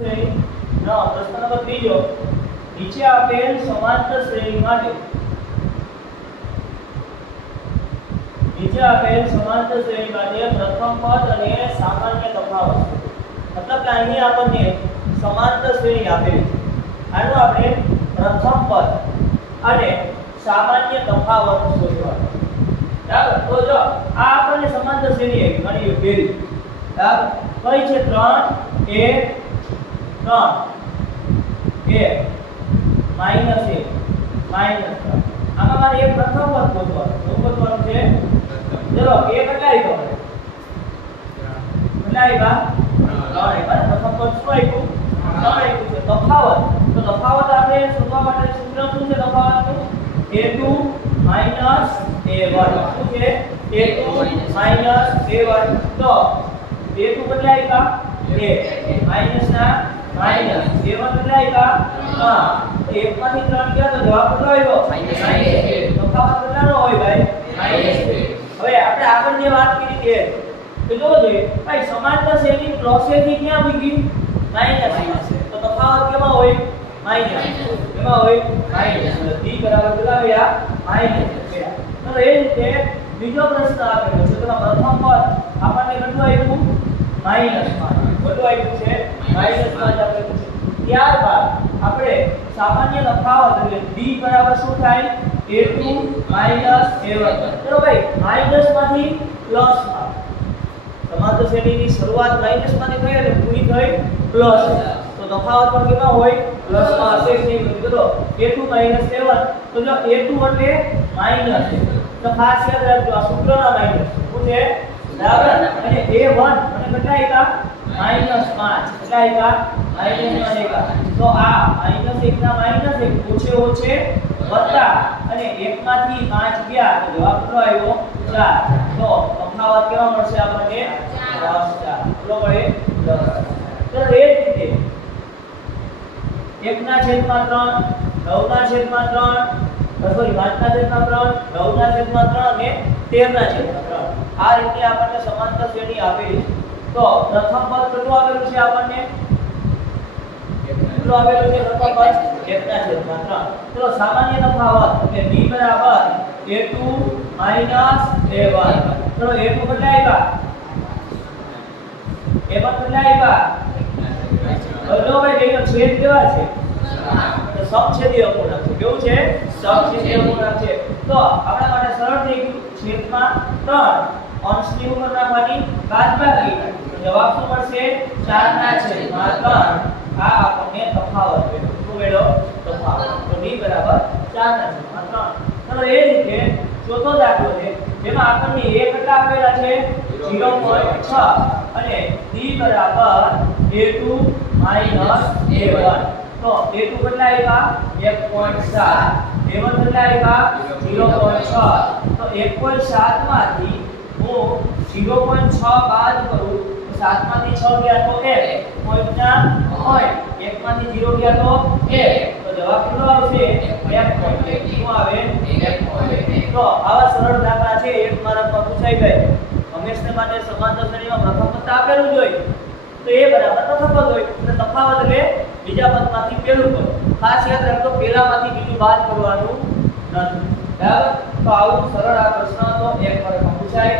પ્રશ્ન સમાંતર શ્રેણી માટે પ્રથમ પદ અને સામાન્ય તફાવત. મતલબ કે અહીં આપણને સમાંતર શ્રેણી આપેલી છે. આનું આપણે પ્રથમ પદ અને સામાન્ય તફાવત શોધવાનો. બરાબર? તો જો, આ આપણને સમાંતર શ્રેણી આવી ઘણી પહેલી બરાબર? કઈ છે 3 1 ત્રણ, બે માઇનસ એક માઇનસ આમાં મારે એક પ્રથમ પદ શોધવાનું શું શોધવાનું છે? ચલો, એક કેટલા આવ્યો કેટલા આવ્યા ત્રણ આવ્યા પ્રથમ પદ શું આવ્યું છે. તફાવત. તો તફાવત આપણે શોધવા માટે સૂત્ર શું છે તફાવતનું a2 a1 શું છે? A2 a1 તો a2 કેટલા આવ્યા 1 માઇનસ ના માઇનસ a1 કેટલા આવ્યા 3 એક માંથી 3 ગયા તો જવાબ કેટલો આવ્યો Minus તો બે. તફાવત કેટલાનો હોય ભાઈ? માઇનસ બે. હવે આપણે આગળ જે વાત કરી કે તો જો જોઈએ. ભાઈ સમાંતર શ્રેણી પ્લસેથી ક્યાં ભીગી? માઇનસ તો તફાવત કેમાં હોય? માઇનસ કેમાં હોય? માઇનસ d બરાબર કેટલા આવ્યા? માઇનસ તો એ રીતે બીજો પ્રશ્ન આપેલો છે. તો પ્રથમ પદ આપણને કેટલું આવ્યું માઇનસમાં કેટલું આવ્યું છે માઇનસમાં જ આપેલું છે ત્યારબાદ આપણે સામાન્ય તફાવત એટલે b બરાબર શું થાય? A2 a1 ચલો ભાઈ માઇનસમાંથી પ્લસમાં. સમાંતર શ્રેણીની શરૂઆત માઇનસમાંથી થઈ અને પૂરી થઈ પ્લસ તો તફાવત પણ કેમાં હોય? પ્લસમાં હશે નહીં. ચલો a2 a1 તો જો a2 એટલે માઇનસ તો ખાસ યાદ રાખજો, આ સૂત્રના માઇનસ શું છે? બરાબર? અને a1 અને કેટલા આવ્યા માઇનસ 5 કેટલા આવ્યા 5 આવ્યા તો આ માઇનસ 1 ના માઇનસ 1 ઓછે ઓછે વત્તા અને 1 માંથી 5 ગયા, તો જવાબ કેટલો આવ્યો 4 તો તફાવત કેવા મળશે આપણને? 10 4 કેટલો મળે? 10 તો એ જ રીતે 1 ના છેદમાં 3 9 ના છેદમાં 3 સોરી 5 ના છેદમાં 3 9 ના છેદમાં 3 અને 13 ના છેદમાં 3 આ રીતે આપણને સમાંતર શ્રેણી આપેલી છે. તો પ્રથમ પદ કેટલું આવેલું છે આપણને? કેટલું આવેલું છે? પ્રથમ પદ? 1 ના છેદમાં 3 ચલો સામાન્ય તફાવત એટલે b બરાબર a2 a1 ચલો a2 કેટલા આવ્યા a1 કેટલા આવ્યા બધો ભાઈ જેનો છેદ કેવા છે? તો સમછેદી અપૂર્ણાંક છે. કેવું છે? સમછેદી અપૂર્ણાંક છે. તો આપણા માટે સરળ થઈ ગયું છેદમાં 3 અંશની ઉપર નાખવાની બાદબાકી જવાબ શું મળશે? 4 ના છેદમાં 3 આ આપણને તફાવત મળ્યો શું મળ્યો તફાવત. તો d બરાબર 4 ના છેદમાં 3 ચલો એ રીતે ચોથો દાખલો છે, જેમાં આપણને a કેટલા આપેલા છે? 0.6 અને d બરાબર a2 a1 તો a2 કેટલા આવ્યા 1.7 a1 કેટલા આવ્યા 0.6 તો 1.7 માંથી હું 0.6 બાદ કરું તો 7 માંથી 6 ગયા તો 1 પોઈન્ટ ના હોય 1 માંથી 0 ગયા તો 1 તો જવાબ કેટલો આવશે 1.1 શું આવે 1.1 તો આવા સરળ દાખલા છે એક માર્કમાં પૂછાઈ જાય હંમેશને માટે સમાંતર શ્રેણીમાં પ્રથમ પદ આપેલું જ તો એ બરાબર પ્રથમ પદ હોય એટલે તફાવત એટલે બીજા પદમાંથી પહેલું પદ ખાસ યાદ રાખજો પહેલામાંથી બીજું બાદ કરવાનું નથી બરાબર તો આવું સરળ આ પ્રશ્ન હતો. એક માર્કમાં પૂછાય